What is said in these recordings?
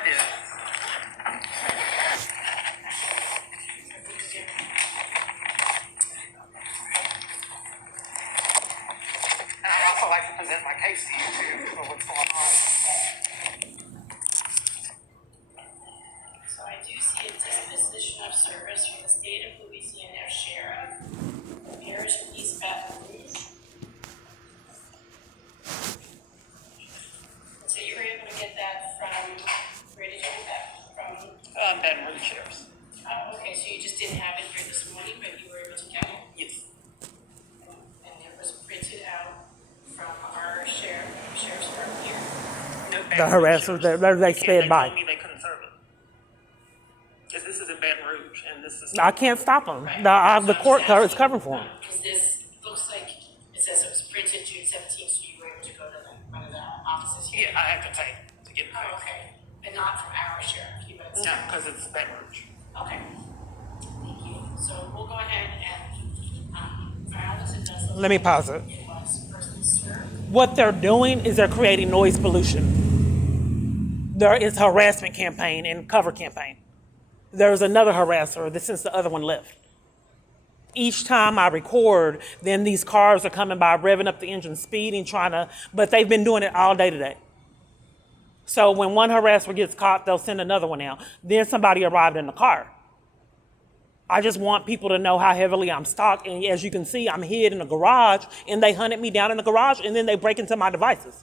I did. And I'd also like to present my case to you too for what's going on. So I do see a disposition of service from the state of Louisiana Sheriff, Parish of East Baton Rouge. So you were able to get that from, where did you get that from? Baton Rouge Sheriff's. Oh, okay, so you just didn't have it here this morning, but you were able to get it? Yes. And it was printed out from our sheriff's department here. No, The harassers, they sped by. They told me they couldn't serve it. Because this is in Baton Rouge, and this is. I can't stop them. Right. The court is covering for them. Because this looks like, it says it was printed June 17th, so you were able to go to one of the offices here? Yeah, I have to take to get it. Oh, okay. But not from our sheriff, you guys? No, because it's Baton Rouge. Okay. Thank you. So we'll go ahead and file this. It does look Let me pause it. it was personally served. What they're doing is they're creating noise pollution. There is a harassment campaign and cover campaign. There's another harasser since the other one left. Each time I record, then these cars are coming by, revving up the engine, speeding, but they've been doing it all day today. So when one harasser gets caught, they'll send another one out. Then somebody arrived in the car. I just want people to know how heavily I'm stalked. And as you can see, I'm hid in a garage, and they hunted me down in the garage, and then they break into my devices.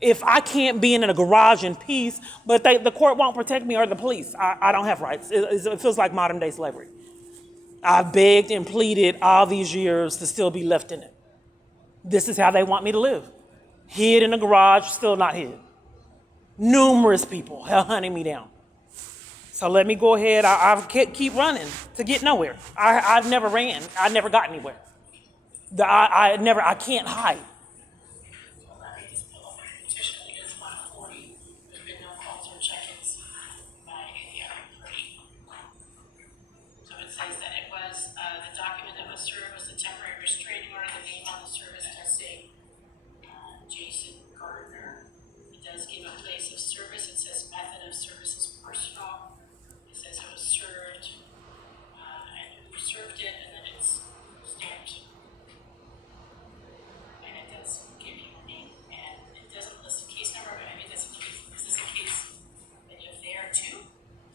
If I can't be in a garage in peace, but the court won't protect me or the police, I don't have rights. It feels like modern day slavery. I've begged and pleaded all these years to still be left in it. This is how they want me to live. Hid in a garage, still not hid. Numerous people hunting me down. So let me go ahead. I keep running to get nowhere. I've never ran. I never got anywhere. I can't hide.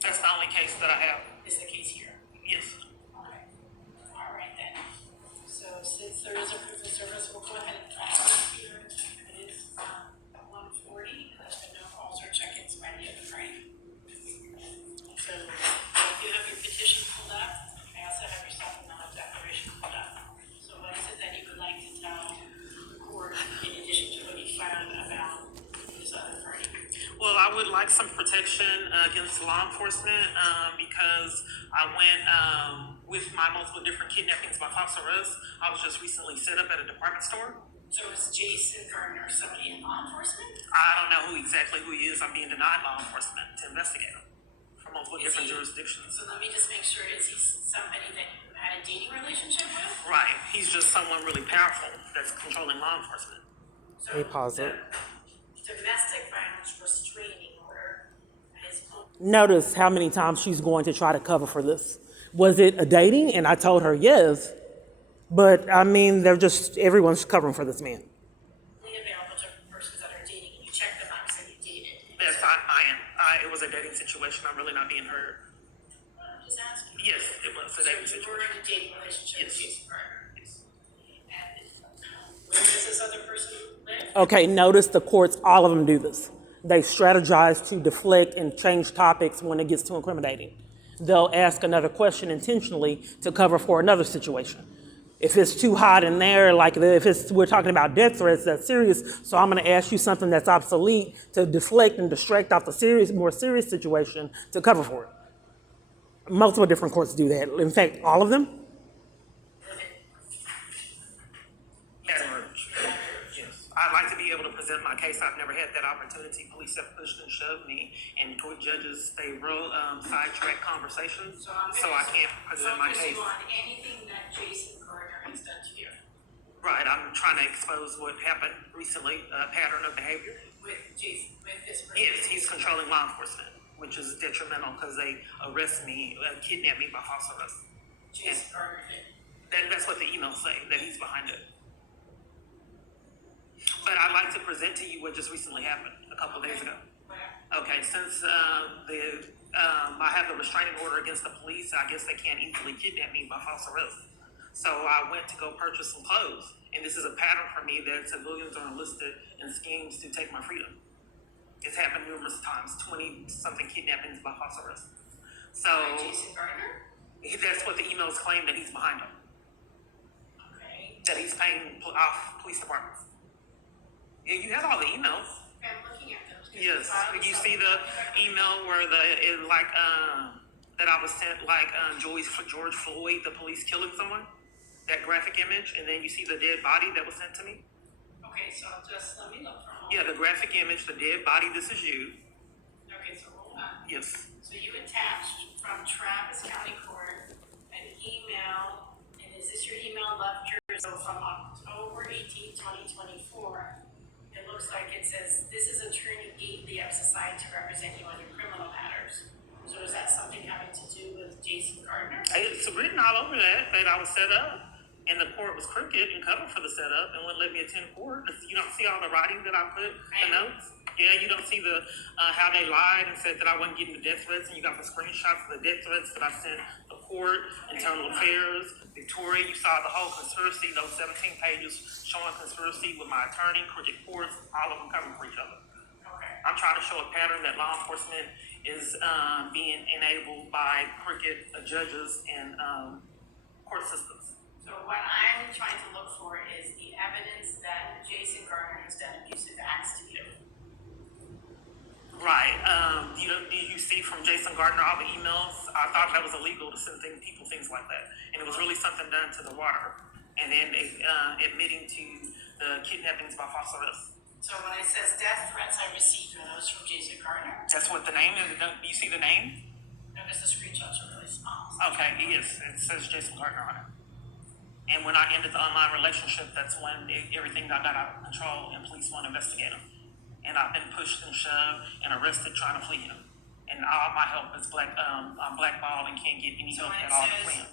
That's the only case that I have. Is the case here? Yes. Okay. All right then. So since there is a proof of service, we'll go ahead and file it here. It is 140. There's been no calls or check-ins by the other party. So if you have your petition pulled up, I also have your supplemental declaration pulled up. So what is it that you would like to tell the court in addition to what you found about this other party? Well, I would like some protection against law enforcement because I went with my multiple different kidnappings by false arrest. I was just recently set up at a department store. So is Jason Gardner somebody in law enforcement? I don't know who he is. I'm being denied law enforcement to investigate him from multiple different jurisdictions. So let me just make sure, is he somebody that you had a dating relationship with? Right. He's just someone really powerful that's controlling law enforcement. So Let me pause it. Domestic violence restraining order. Notice how many times she's going to try to cover for this. Was it a dating? And I told her yes. But I mean, everyone's covering for this man. Only available to persons that are dating, and you checked the box that you dated. Yes, I am. It was a dating situation. I'm really not being heard. I'm just asking. Yes, it was a dating So you situation. were in a dating relationship Yes. with Jason Gardner. Yes. And where does this other person live? Okay, notice the courts, all of them do this. They strategize to deflect and change topics when it gets too incriminating. They'll ask another question intentionally to cover for another situation. If it's too hot in there, we're talking about death threats, that's serious, so I'm gonna ask you something that's obsolete to deflect and distract off the more serious situation to cover for it. Multiple different courts do that. In fact, all of them. Baton Rouge. Yes. I'd like to be able to present my case. I've never had that opportunity. Police have pushed and shoved me, and court judges, they real sidetrack conversations, so I can't present my case. So on anything that Jason Gardner has done to you? Right. Right, I'm trying to expose what happened recently, a pattern of behavior. with Jason, with this person? Yes, he's controlling law enforcement, which is detrimental because they arrest me, kidnap me by false arrest. Jason Gardner did. That's what the emails say, that he's behind it. But I'd like to present to you what just recently happened a couple of days ago. Whatever. Okay, since I have the restraining order against the police, I guess they can't easily kidnap me by false arrest. So I went to go purchase some clothes, and this is a pattern for me that civilians are enlisted in schemes to take my freedom. It's happened numerous times, 20-something kidnappings by false arrest. So Jason Gardner? that's what the emails claim, that he's behind them, Okay. that he's paying off police departments. Yeah, you have all the emails. I'm looking at those. Yes, you see the email where that I was sent George Floyd, the police killing someone, that graphic image, and then you see the dead body that was sent to me. Okay, so just let me look for a moment. Yeah, the graphic image, the dead body. This is you. Okay, so hold on. Yes. So you attached from Travis County Court an email, and is this your email left here? So from October 18, 2024, it looks like it says, this is Attorney Gately I've assigned to represent you under criminal matters. So is that something having to do with Jason Gardner? It's written all over that I was set up, and the court was crooked and covered for the setup and wouldn't let me attend court. You don't see all the writing that I put, the notes. Yeah, you don't see the how they lied and said that I wasn't getting the death threats, and you got the screenshots of the death threats that I sent the court, internal affairs, Victoria. You saw the whole conspiracy, those 17 pages showing conspiracy with my attorney, crooked courts, all of them covering for each other. Okay. I'm trying to show a pattern that law enforcement is being enabled by crooked judges and court systems. So what I'm trying to look for is the evidence that Jason Gardner has done abusive acts to you. Right. Did you see from Jason Gardner all the emails? I thought that was illegal to send people things like that, and it was really something done to the water, and then admitting to the kidnappings by false arrest. So when it says death threats I received, are those from Jason Gardner? That's what the name is. Do you see the name? No, because the screenshots are really small. Okay, yes, it says Jason Gardner on it. And when I ended the online relationship, that's when everything got out of control and police want to investigate him. And I've been pushed and shoved and arrested trying to flee him. And all my help is I'm blackballed and can't get any help at all to flee him.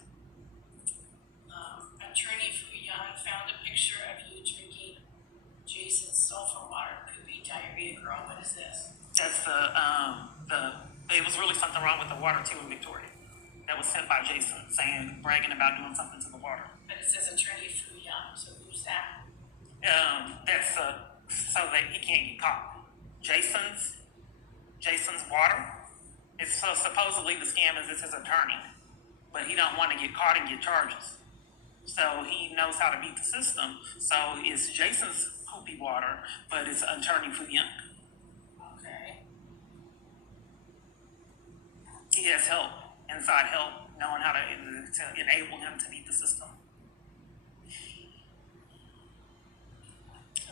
Attorney Fu Young found a picture of you drinking Jason's sulfur water. Could be diarrhea girl. What is this? That's it was really something wrong with the water too in Victoria. That was sent by Jason bragging about doing something to the water. But it says Attorney Fu Young, so who's that? That's so that he can't get caught. Jason's water. It's supposedly the scam is it's his attorney, but he don't want to get caught and get charges. So he knows how to beat the system. So it's Jason's poopy water, but it's Attorney Fu Young. Okay. He has help, inside help, knowing how to enable him to beat the system.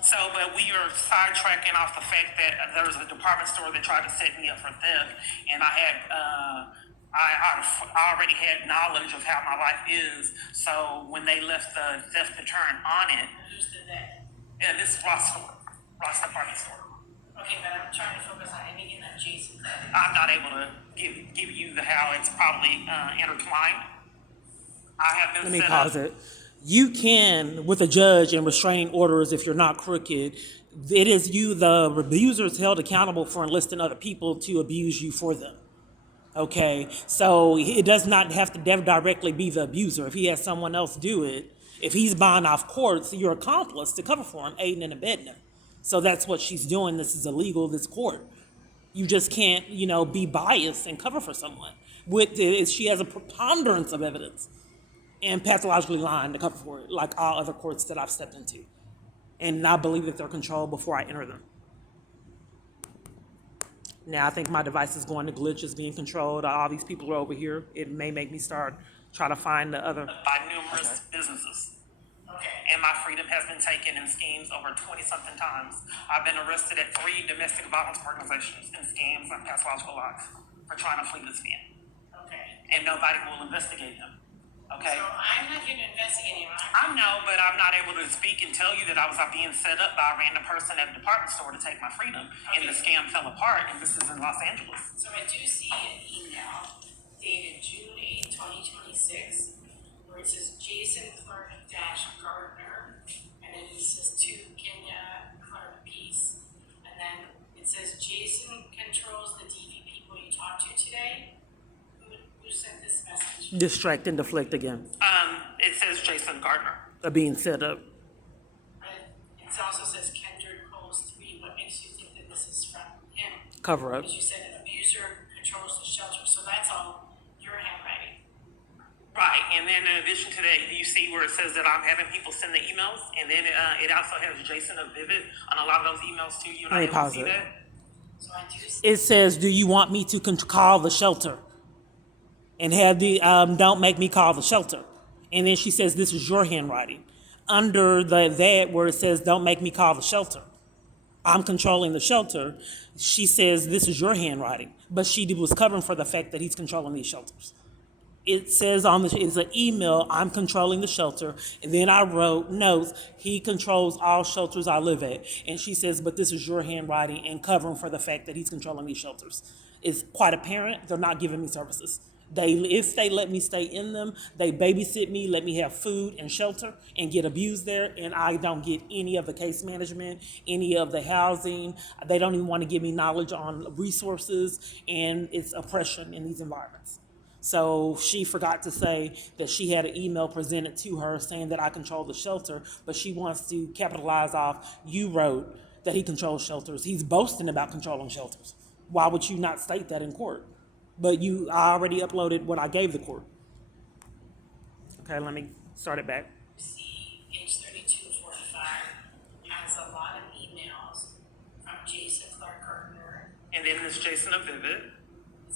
So, but we are sidetracking off the fact that there was a department store that tried to set me up for theft, and I already had knowledge of how my life is. So when they left the theft deterrent on it, Who's the they? and this is Ross department store. Okay, but I'm trying to focus on anything that Jason did. I'm not able to give you how it's probably intertwined. I have been Let me set pause up. it. You can, with a judge and restraining orders, if you're not crooked, it is you, the abuser, is held accountable for enlisting other people to abuse you for them. Okay, so it does not have to directly be the abuser. If he has someone else do it, if he's buying off courts, you're accomplice to cover for him, aiding and abetting him. So that's what she's doing. This is illegal, this court. You just can't, be biased and cover for someone. She has a preponderance of evidence and pathologically lying to cover for it, like all other courts that I've stepped into. And I believe that they're controlled before I enter them. Now I think my device is going to glitch, is being controlled. All these people are over here. It may make me try to find the other. By numerous businesses. Okay. And my freedom has been taken in schemes over 20-something times. I've been arrested at 3 domestic violence organizations in scams and pathological lies for trying to flee this man. Okay. And nobody will investigate him. Okay? So I'm not here to investigate him. I know, but I'm not able to speak and tell you that I was being set up by a random person at a department store to take my freedom, and the scam fell apart, and this is in Los Angeles. So I do see an email dated June 8, 2026, where it says Jason Clark Gardner, and then it says to Kenya Clark Peace, and then it says Jason controls the DV people you talked to today. Who sent this message? Distract and deflect again. It says Jason Gardner. Being set up. It also says Kendrick Coles 3. What makes you think that this is from him? Cover up. Because you said an abuser controls the shelter, so that's all your handwriting. Right, and then in addition to that, you see where it says that I'm having people send the emails, and then it also has Jason of Vivid on a lot of those emails too. You're not able to see that? So I do see. It says, do you want me to call the shelter? And have the, don't make me call the shelter. And then she says, this is your handwriting. Under that where it says, don't make me call the shelter. I'm controlling the shelter. She says, this is your handwriting. But she was covering for the fact that he's controlling these shelters. It says it's an email, I'm controlling the shelter. And then I wrote notes, he controls all shelters I live at. And she says, but this is your handwriting and covering for the fact that he's controlling these shelters. It's quite apparent they're not giving me services. If they let me stay in them, they babysit me, let me have food and shelter and get abused there, and I don't get any of the case management, any of the housing. They don't even want to give me knowledge on resources, and it's oppression in these environments. So she forgot to say that she had an email presented to her saying that I control the shelter, but she wants to capitalize off, you wrote that he controls shelters. He's boasting about controlling shelters. Why would you not state that in court? But I already uploaded what I gave the court. Okay, let me start it back. See, page 3245 has a lot of emails from Jason Clark Gardner. And then there's Jason of Vivid.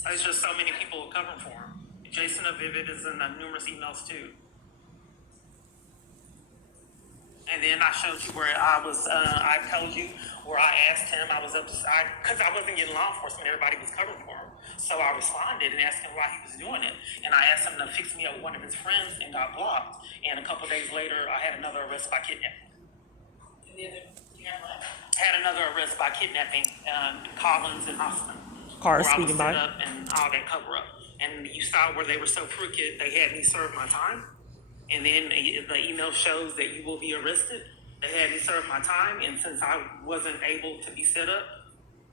There's just so many people covering for him. Jason of Vivid is in numerous emails too. And then I showed you where I told you where I asked him, because I wasn't getting law enforcement, everybody was covering for him. So I responded and asked him why he was doing it. And I asked him to fix me up with one of his friends and got blocked. And a couple days later, I had another arrest by kidnapping. And the other, you have what? I had another arrest by kidnapping, Collins and Austin. Car where speeding I was set by. up and all that cover up. And you saw where they were so crooked, they had me serve my time. And then the email shows that you will be arrested. They had me serve my time, and since I wasn't able to be set up,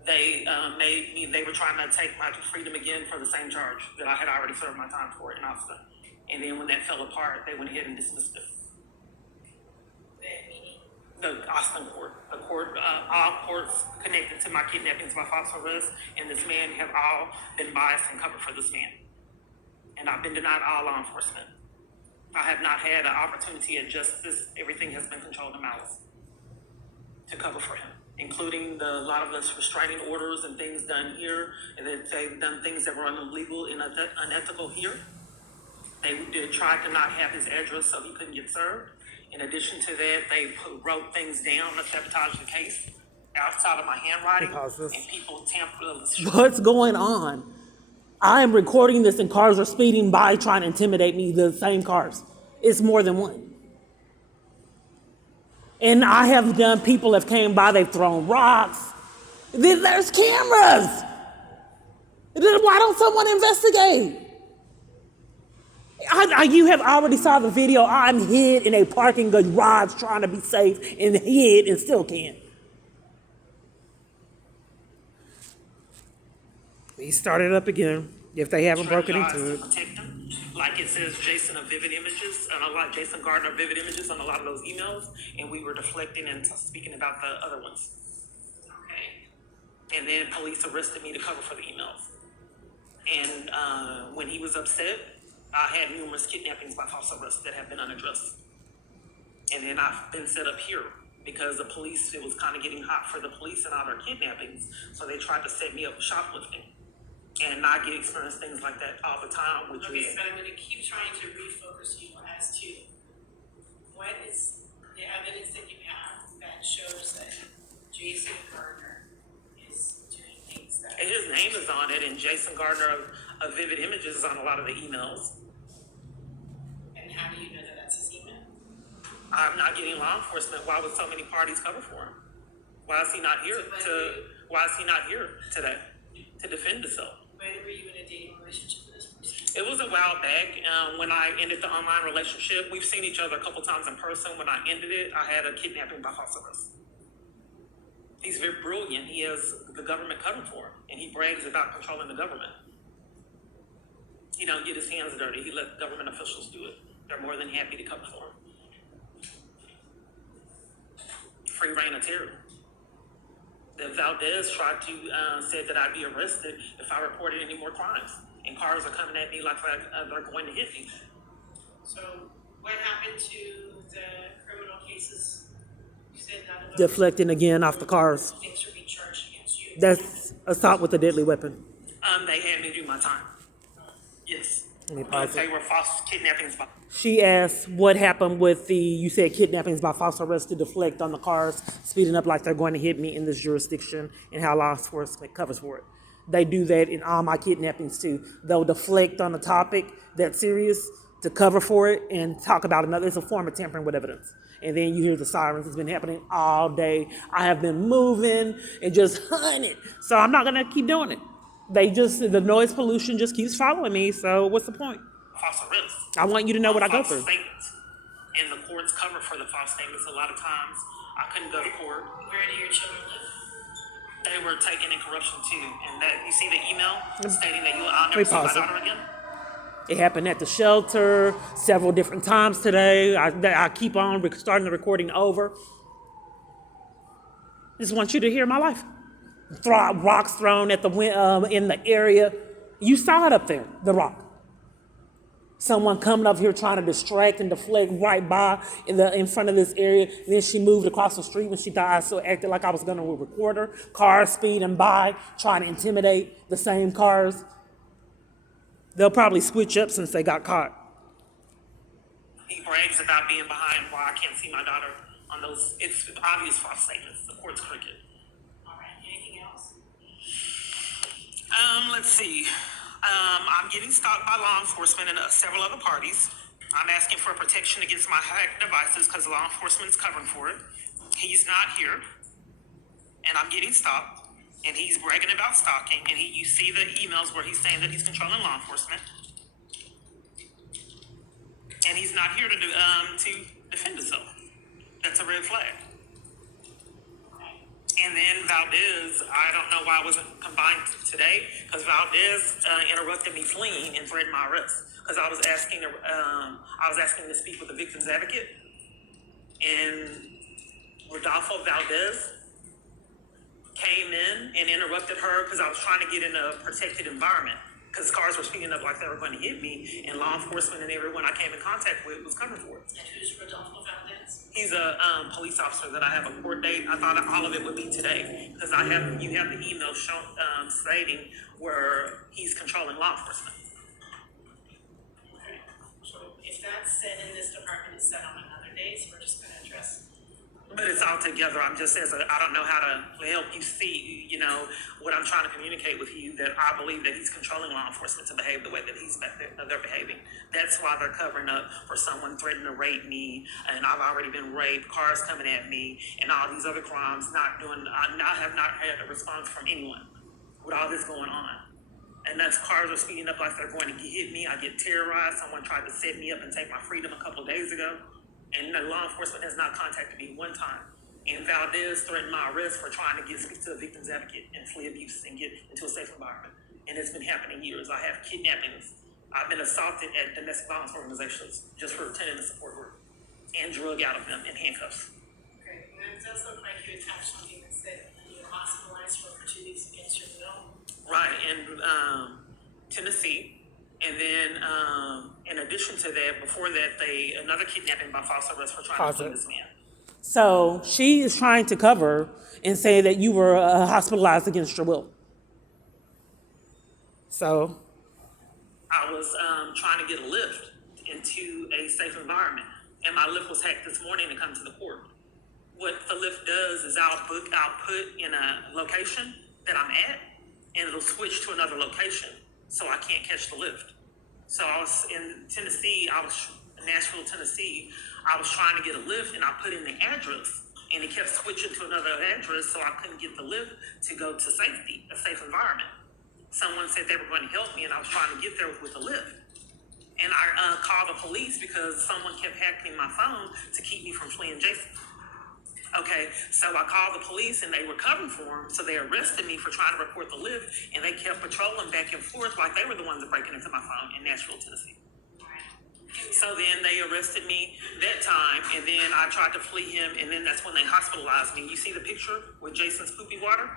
they were trying to take my freedom again for the same charge that I had already served my time for in Austin. And then when that fell apart, they went ahead and dismissed it. The Austin court, all courts connected to my kidnappings by false arrest, and this man have all been biased and covered for this man. And I've been denied all law enforcement. I have not had an opportunity at justice. Everything has been controlled in malice to cover for him, including a lot of those restraining orders and things done here, and that they've done things that were illegal and unethical here. They did try to not have his address so he couldn't get served. In addition to that, they wrote things down to sabotage the case outside of my handwriting, and people tampered with the What's going on? I am recording this and cars are speeding by trying to intimidate me, the same cars. It's more than one. And I have done, people have came by, they've thrown rocks. There's cameras. Why don't someone investigate? You have already saw the video. I'm hid in a parking garage trying to be safe and hid and still can't. We started up again. If they haven't broken into it. Like it says Jason of Vivid Images, and a lot Jason Gardner of Vivid Images on a lot of those emails, and we were deflecting and speaking about the other ones. Okay. And then police arrested me to cover for the emails. And when he was upset, I had numerous kidnappings by false arrest that have been unaddressed. And then I've been set up here because the police, it was kind of getting hot for the police and all their kidnappings, so they tried to set me up with shoplifting. And I get experience things like that all the time, which okay, is... but I'm going to keep trying to refocus you as to what is the evidence that you have that shows that Jason Gardner is doing things that... And his name is on it, and Jason Gardner of Vivid Images is on a lot of the emails. I'm not getting law enforcement. Why would so many parties cover for him? Why is he not here why is he not here today to defend himself? When were you in a dating relationship with this person? It was a while back when I ended the online relationship. We've seen each other a couple times in person. When I ended it, I had a kidnapping by false arrest. He's very brilliant. He has the government covered for him, and he brags about controlling the government. He don't get his hands dirty. He let government officials do it. They're more than happy to cover for him. Free reign of terror. Then Valdez tried to said that I'd be arrested if I reported any more crimes, and cars are coming at me like they're going to hit me. So what happened to the criminal cases? You said none of them. Deflecting again off the cars. Things should be charged against you. That's assault with a deadly weapon. They had me do my time. Yes. Let me But pause they it. were false kidnappings by. She asked what happened with you said kidnappings by false arrest to deflect on the cars, speeding up like they're going to hit me in this jurisdiction, and how law enforcement covers for it. They do that in all my kidnappings too. They'll deflect on a topic that's serious to cover for it and talk about another. It's a form of tampering with evidence. And then you hear the sirens. It's been happening all day. I have been moving and just hunting. So I'm not gonna keep doing it. The noise pollution just keeps following me. So what's the point? False arrests. I want you to know what I go False through. statements. And the courts cover for the false statements. A lot of times I couldn't go to court. Where do your children live? They were taken in corruption too. And that you see the email stating that I'll Let me never see my pause it. daughter again. It happened at the shelter several different times today. I keep on starting the recording over. Just want you to hear my life. Rocks thrown at in the area. You saw it up there, the rock. Someone coming up here trying to distract and deflect right by in front of this area. And then she moved across the street when she thought I still acted like I was going to record her. Cars speeding by, trying to intimidate the same cars. They'll probably switch up since they got caught. He brags about being behind why I can't see my daughter on those. It's obvious false statements. The court's crooked. All right. Anything else? Let's see. I'm getting stalked by law enforcement and several other parties. I'm asking for protection against my hacked devices because law enforcement is covering for it. He's not here, and I'm getting stalked. And he's bragging about stalking, and you see the emails where he's saying that he's controlling law enforcement, and he's not here to defend himself. That's a red flag. And then Valdez, I don't know why I wasn't combined today, because Valdez interrupted me fleeing and threatened my arrest because I was asking to speak with the victim's advocate, and Rodolfo Valdez came in and interrupted her because I was trying to get in a protected environment because cars were speeding up like they were going to hit me, and law enforcement and everyone I came in contact with was covering for it. And who's Rodolfo Valdez? He's a police officer that I have a court date. I thought all of it would be today because you have the email stating where he's controlling law enforcement. Okay. So if that's said in this department, it's said on another day, so we're just going to address. But it's all together. I'm just I don't know how to help you see, what I'm trying to communicate with you, that I believe that he's controlling law enforcement to behave the way that they're behaving. That's why they're covering up for someone threatening to rape me, and I've already been raped, cars coming at me, and all these other crimes, I have not had a response from anyone with all this going on. And that's cars are speeding up like they're going to hit me. I get terrorized. Someone tried to set me up and take my freedom a couple of days ago. And the law enforcement has not contacted me one time. And Valdez threatened my arrest for trying to speak to a victim's advocate and flee abuse and get into a safe environment. And it's been happening years. I have kidnappings. I've been assaulted at domestic violence organizations just for attending a support group and drug out of them in handcuffs. Okay, and it does look like you attached something that said you were hospitalized for 2 weeks against your will. Right, in Tennessee. And then, in addition to that, before that, another kidnapping by false arrest for trying to kill this man. So she is trying to cover and say that you were hospitalized against your will. So I was trying to get a lift into a safe environment, and my lift was hacked this morning to come to the court. What the lift does is I'll put in a location that I'm at, and it'll switch to another location, so I can't catch the lift. So I was in Tennessee. I was Nashville, Tennessee. I was trying to get a lift and I put in the address and it kept switching to another address, so I couldn't get the lift to go to safety, a safe environment. Someone said they were going to help me and I was trying to get there with a lift. And I called the police because someone kept hacking my phone to keep me from fleeing Jason. Okay, so I called the police and they were covering for him, so they arrested me for trying to report the lift, and they kept patrolling back and forth like they were the ones that breaking into my phone in Nashville, Tennessee. So then they arrested me that time, and then I tried to flee him, and then that's when they hospitalized me. You see the picture with Jason's poopy water?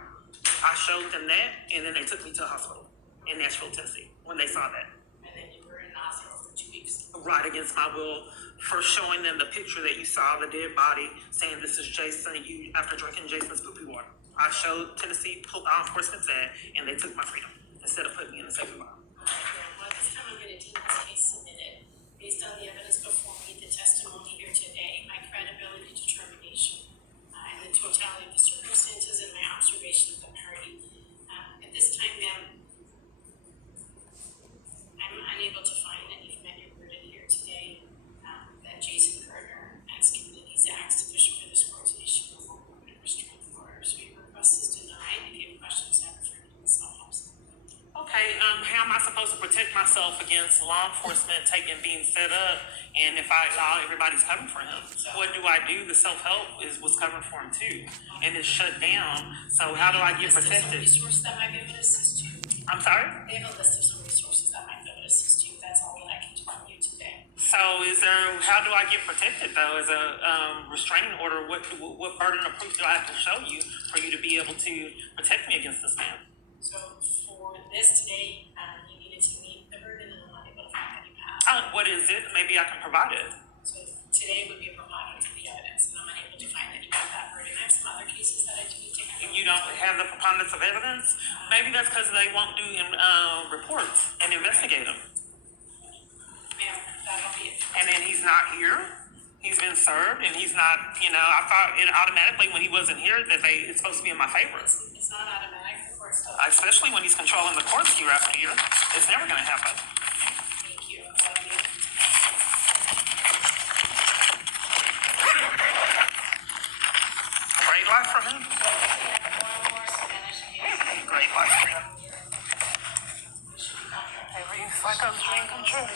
I showed them that, and then they took me to a hospital in Nashville, Tennessee, when they saw that. And then you were in the hospital for 2 weeks. Right against my will, for showing them the picture that you saw, the dead body, saying this is Jason, you after drinking Jason's poopy water. I showed Tennessee law enforcement that, and they took my freedom instead of putting me in a safe environment. Well, this time I'm going to deem this case submitted. Based on the evidence before me, the testimony here today, my credibility determination, and the totality of the circumstances and my observation of the party. At this time, ma'am, I'm unable to find that you've met your burden here today, that Jason Gardner has committed these acts sufficient for this court to issue a full permanent restraining order. So your request is denied. If you have questions, I refer to the self-help. Okay, how am I supposed to protect myself against law enforcement being set up, and if everybody's covering for him? What do I do? The self-help was covering for him too, and it's shut down. So how do I get protected? Resources that might be able to assist you. I'm sorry? They have a list of some resources that might be able to assist you. That's all that I can do for you today. So how do I get protected though? As a restraining order, what burden of proof do I have to show you for you to be able to protect me against this man? So for this today, you needed to meet the burden, and I'm not able to find that you have. What is it? Maybe I can provide it. So today would be a preponderance of the evidence, and I'm unable to find that you have that burden. I have some other cases that I do need to handle. You don't have the preponderance of evidence? Maybe that's because they won't do reports and investigate them. Ma'am, that'll be it. And then he's not here. He's been served, and he's not. I thought it automatically when he wasn't here that it's supposed to be in my favor. It's not automatic. The court still. Especially when he's controlling the courts year after year. It's never going to happen. Thank you. Love you. Great life for him. One more Spanish case. Great life for him. Should be contract. Everything's like a dream come true.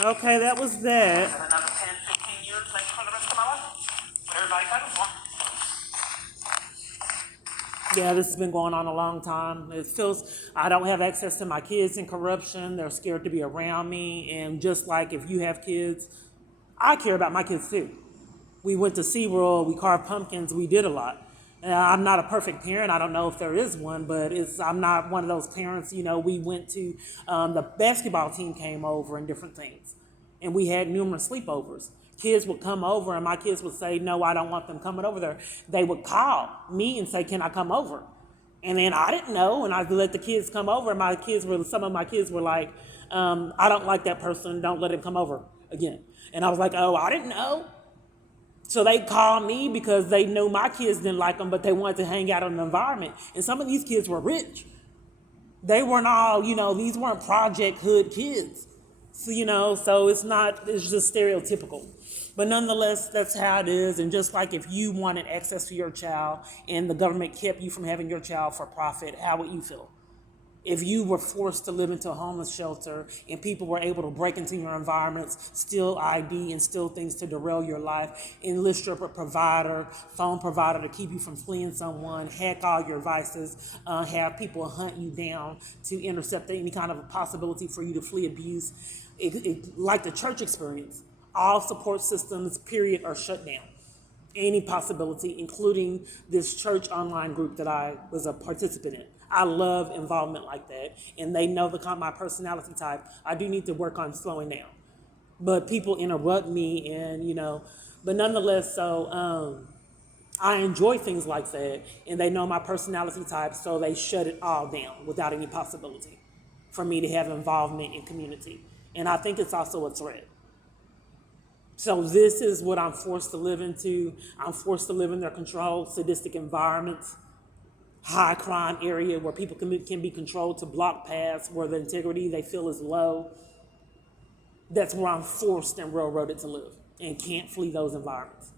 Okay, that was that. Another 10, 15 years, maybe for the rest of my life. But everybody comes one. Yeah, this has been going on a long time. It feels I don't have access to my kids in corruption. They're scared to be around me. And just like if you have kids, I care about my kids too. We went to SeaWorld, we carved pumpkins, we did a lot. I'm not a perfect parent. I don't know if there is one, but I'm not one of those parents. We went to, the basketball team came over and different things. And we had numerous sleepovers. Kids would come over and my kids would say, no, I don't want them coming over there. They would call me and say, can I come over? And then I didn't know, and I let the kids come over. And some of my kids were like, I don't like that person. Don't let him come over again. And I was like, oh, I didn't know. So they called me because they knew my kids didn't like them, but they wanted to hang out in an environment. And some of these kids were rich. They weren't all, these weren't project hood kids. So, so it's just stereotypical. But nonetheless, that's how it is. And just like if you wanted access to your child and the government kept you from having your child for profit, how would you feel? If you were forced to live into a homeless shelter and people were able to break into your environments, steal ID and steal things to derail your life, enlist your phone provider to keep you from fleeing someone, hack all your devices, have people hunt you down to intercept any kind of a possibility for you to flee abuse, like the church experience, all support systems, period, are shut down. Any possibility, including this church online group that I was a participant in. I love involvement like that, and they know my personality type. I do need to work on slowing down, but people interrupt me, and but nonetheless, so I enjoy things like that, and they know my personality type, so they shut it all down without any possibility for me to have involvement in community, and I think it's also a threat. So this is what I'm forced to live into. I'm forced to live in their controlled, sadistic environments. high crime area where people can be controlled to block paths, where the integrity they feel is low. That's where I'm forced and railroaded to live and can't flee those environments.